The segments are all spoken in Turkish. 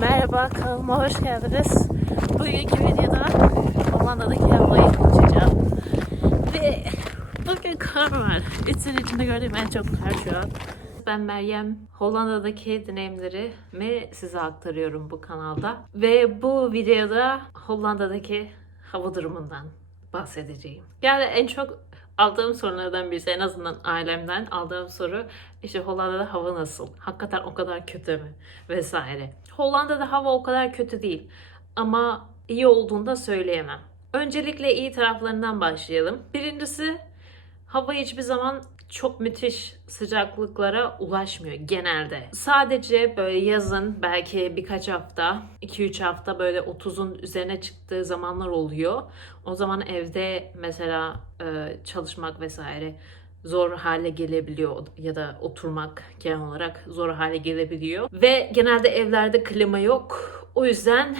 Merhaba, kanalıma hoş geldiniz. Bugünkü videoda Hollanda'daki havayı konuşacağım. Ve bugün kar var. Sene içinde gördüğüm en çok kar şu an. Ben Meryem. Hollanda'daki deneyimlerimi size aktarıyorum bu kanalda. Ve bu videoda Hollanda'daki hava durumundan bahsedeceğim. Yani en çok aldığım sorulardan birisi en azından ailemden aldığım soru işte Hollanda'da hava nasıl? Hakikaten o kadar kötü mü? Vesaire. Hollanda'da hava o kadar kötü değil ama iyi olduğunu da söyleyemem. Öncelikle iyi taraflarından başlayalım. Birincisi hava hiçbir zaman çok müthiş sıcaklıklara ulaşmıyor genelde. Sadece böyle yazın belki birkaç hafta, 2-3 hafta böyle 30'un üzerine çıktığı zamanlar oluyor. O zaman evde mesela e, çalışmak vesaire zor hale gelebiliyor ya da oturmak genel olarak zor hale gelebiliyor. Ve genelde evlerde klima yok. O yüzden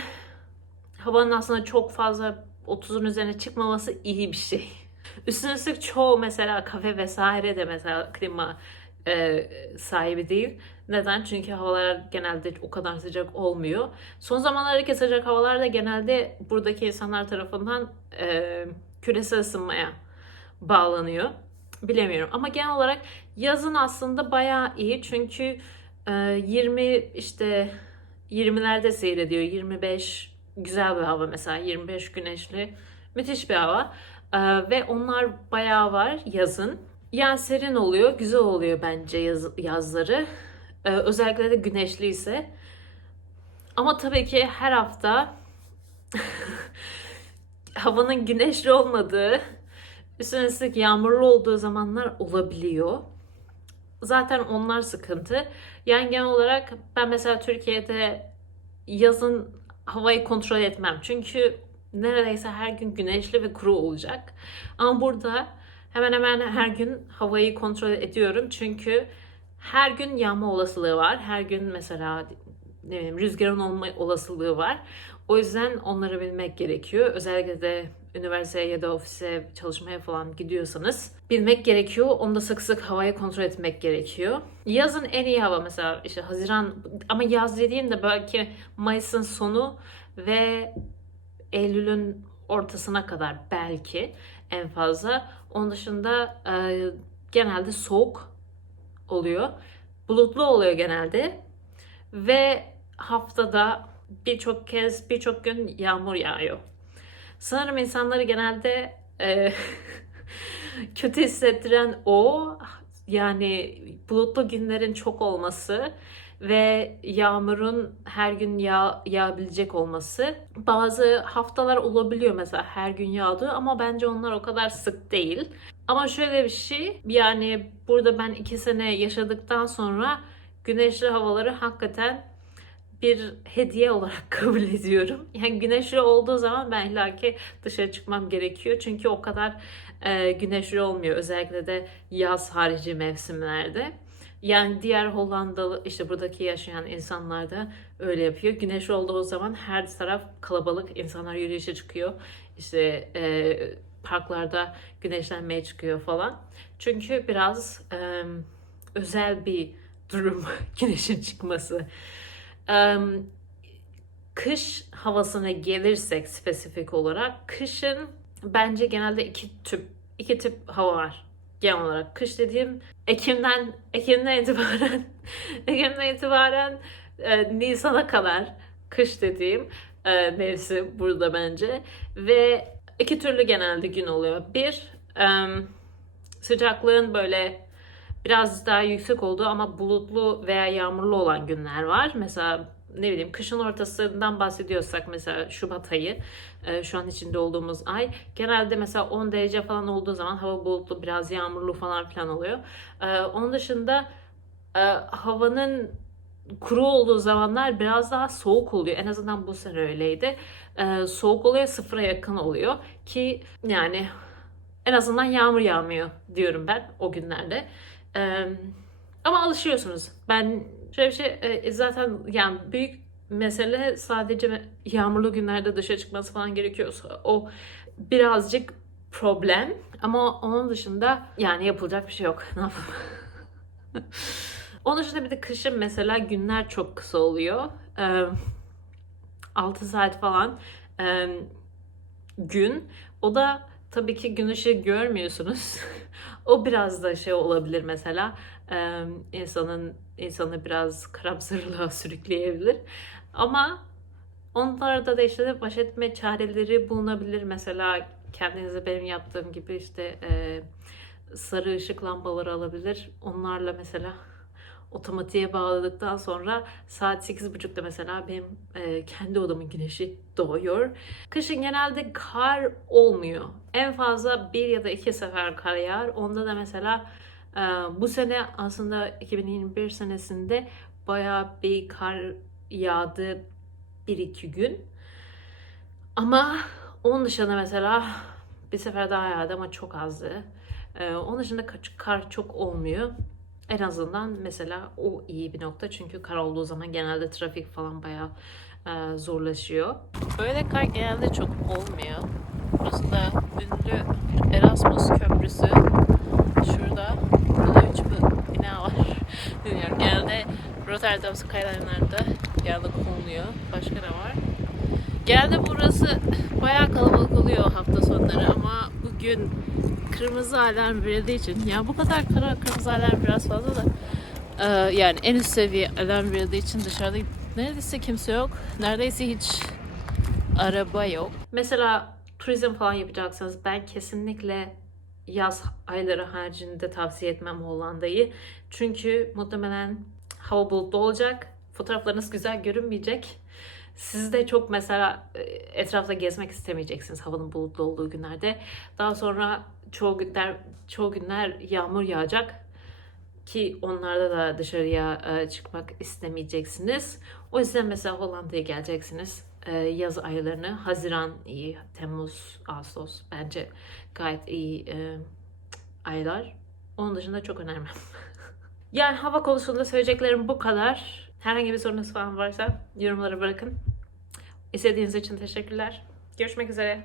havanın aslında çok fazla 30'un üzerine çıkmaması iyi bir şey. Üstüne üstlük çoğu mesela kafe vesaire de mesela klima e, sahibi değil. Neden? Çünkü havalar genelde o kadar sıcak olmuyor. Son zamanlardaki sıcak havalar da genelde buradaki insanlar tarafından e, küresel ısınmaya bağlanıyor. Bilemiyorum ama genel olarak yazın aslında bayağı iyi çünkü e, 20 işte 20'lerde seyrediyor. 25 güzel bir hava mesela 25 güneşli müthiş bir hava. Ee, ve onlar bayağı var yazın. Yani serin oluyor, güzel oluyor bence yaz, yazları. Ee, özellikle de güneşli ise. Ama tabii ki her hafta havanın güneşli olmadığı, üstüne üstlük yağmurlu olduğu zamanlar olabiliyor. Zaten onlar sıkıntı. Yani genel olarak ben mesela Türkiye'de yazın havayı kontrol etmem. Çünkü neredeyse her gün güneşli ve kuru olacak. Ama burada hemen hemen her gün havayı kontrol ediyorum. Çünkü her gün yağma olasılığı var. Her gün mesela ne bileyim rüzgarın olma olasılığı var. O yüzden onları bilmek gerekiyor. Özellikle de üniversiteye ya da ofise çalışmaya falan gidiyorsanız bilmek gerekiyor. Onu da sık sık havayı kontrol etmek gerekiyor. Yazın en iyi hava mesela işte Haziran ama yaz dediğin de belki Mayıs'ın sonu ve Eylül'ün ortasına kadar belki en fazla. Onun dışında e, genelde soğuk oluyor. Bulutlu oluyor genelde. Ve haftada birçok kez, birçok gün yağmur yağıyor. Sanırım insanları genelde e, kötü hissettiren o. Yani bulutlu günlerin çok olması ve yağmurun her gün yağ, yağabilecek olması. Bazı haftalar olabiliyor mesela her gün yağdığı ama bence onlar o kadar sık değil. Ama şöyle bir şey yani burada ben iki sene yaşadıktan sonra güneşli havaları hakikaten bir hediye olarak kabul ediyorum. Yani güneşli olduğu zaman ben illaki dışarı çıkmam gerekiyor. Çünkü o kadar e, güneşli olmuyor. Özellikle de yaz harici mevsimlerde. Yani diğer Hollandalı işte buradaki yaşayan insanlar da öyle yapıyor. Güneş olduğu zaman her taraf kalabalık. insanlar yürüyüşe çıkıyor. İşte e, parklarda güneşlenmeye çıkıyor falan. Çünkü biraz e, özel bir durum güneşin çıkması. E, kış havasına gelirsek spesifik olarak kışın bence genelde iki tip iki tip hava var genel olarak. Kış dediğim Ekim'den Ekim'den itibaren Ekim'den itibaren e, Nisan'a kadar kış dediğim e, mevsim burada bence ve iki türlü genelde gün oluyor. Bir e, sıcaklığın böyle biraz daha yüksek olduğu ama bulutlu veya yağmurlu olan günler var. Mesela ne bileyim kışın ortasından bahsediyorsak mesela Şubat ayı e, şu an içinde olduğumuz ay genelde mesela 10 derece falan olduğu zaman hava bulutlu biraz yağmurlu falan filan oluyor. E, onun dışında e, havanın kuru olduğu zamanlar biraz daha soğuk oluyor. En azından bu sene öyleydi. soğuk oluyor sıfıra yakın oluyor ki yani en azından yağmur yağmıyor diyorum ben o günlerde. ama alışıyorsunuz. Ben Şöyle bir şey e, zaten yani büyük mesele sadece yağmurlu günlerde dışa çıkması falan gerekiyorsa o birazcık problem ama onun dışında yani yapılacak bir şey yok. Ne yapalım? onun dışında bir de kışın mesela günler çok kısa oluyor. Ee, 6 saat falan e, gün. O da tabii ki gün ışığı görmüyorsunuz. o biraz da şey olabilir mesela. İnsanın insanı biraz karamsarlığa sürükleyebilir. Ama onlarda da işte baş etme çareleri bulunabilir. Mesela kendinize benim yaptığım gibi işte e, sarı ışık lambaları alabilir. Onlarla mesela otomatiğe bağladıktan sonra saat 8.30'da mesela benim e, kendi odamın güneşi doğuyor. Kışın genelde kar olmuyor. En fazla bir ya da iki sefer kar yağar. Onda da mesela bu sene aslında 2021 senesinde bayağı bir kar yağdı bir iki gün. Ama onun dışında mesela bir sefer daha yağdı ama çok azdı. Ee, onun dışında ka- kar çok olmuyor. En azından mesela o iyi bir nokta çünkü kar olduğu zaman genelde trafik falan bayağı e, zorlaşıyor. Böyle kar genelde çok olmuyor. Burası da ünlü Erasmus Köprüsü. Şurada. Burada üç bu bina var. Bilmiyorum. Genelde Rotterdam Skyline'larda genelde konuluyor. Başka ne var? Genelde burası bayağı kalabalık oluyor hafta sonları ama bugün kırmızı alarm verildiği için ya bu kadar kara kırmızı alarm biraz fazla da e, yani en üst seviye alarm verildiği için dışarıda neredeyse kimse yok. Neredeyse hiç araba yok. Mesela turizm falan yapacaksanız ben kesinlikle yaz ayları haricinde tavsiye etmem Hollanda'yı. Çünkü muhtemelen hava bulutlu olacak. Fotoğraflarınız güzel görünmeyecek. Siz de çok mesela e, etrafta gezmek istemeyeceksiniz havanın bulutlu olduğu günlerde. Daha sonra çoğu günler çoğu günler yağmur yağacak ki onlarda da dışarıya e, çıkmak istemeyeceksiniz. O yüzden mesela Hollanda'ya geleceksiniz. E, Yaz aylarını Haziran iyi, Temmuz, Ağustos bence gayet iyi aylar. Onun dışında çok önermem. yani hava konusunda söyleyeceklerim bu kadar. Herhangi bir sorunuz falan varsa yorumlara bırakın. İzlediğiniz için teşekkürler. Görüşmek üzere.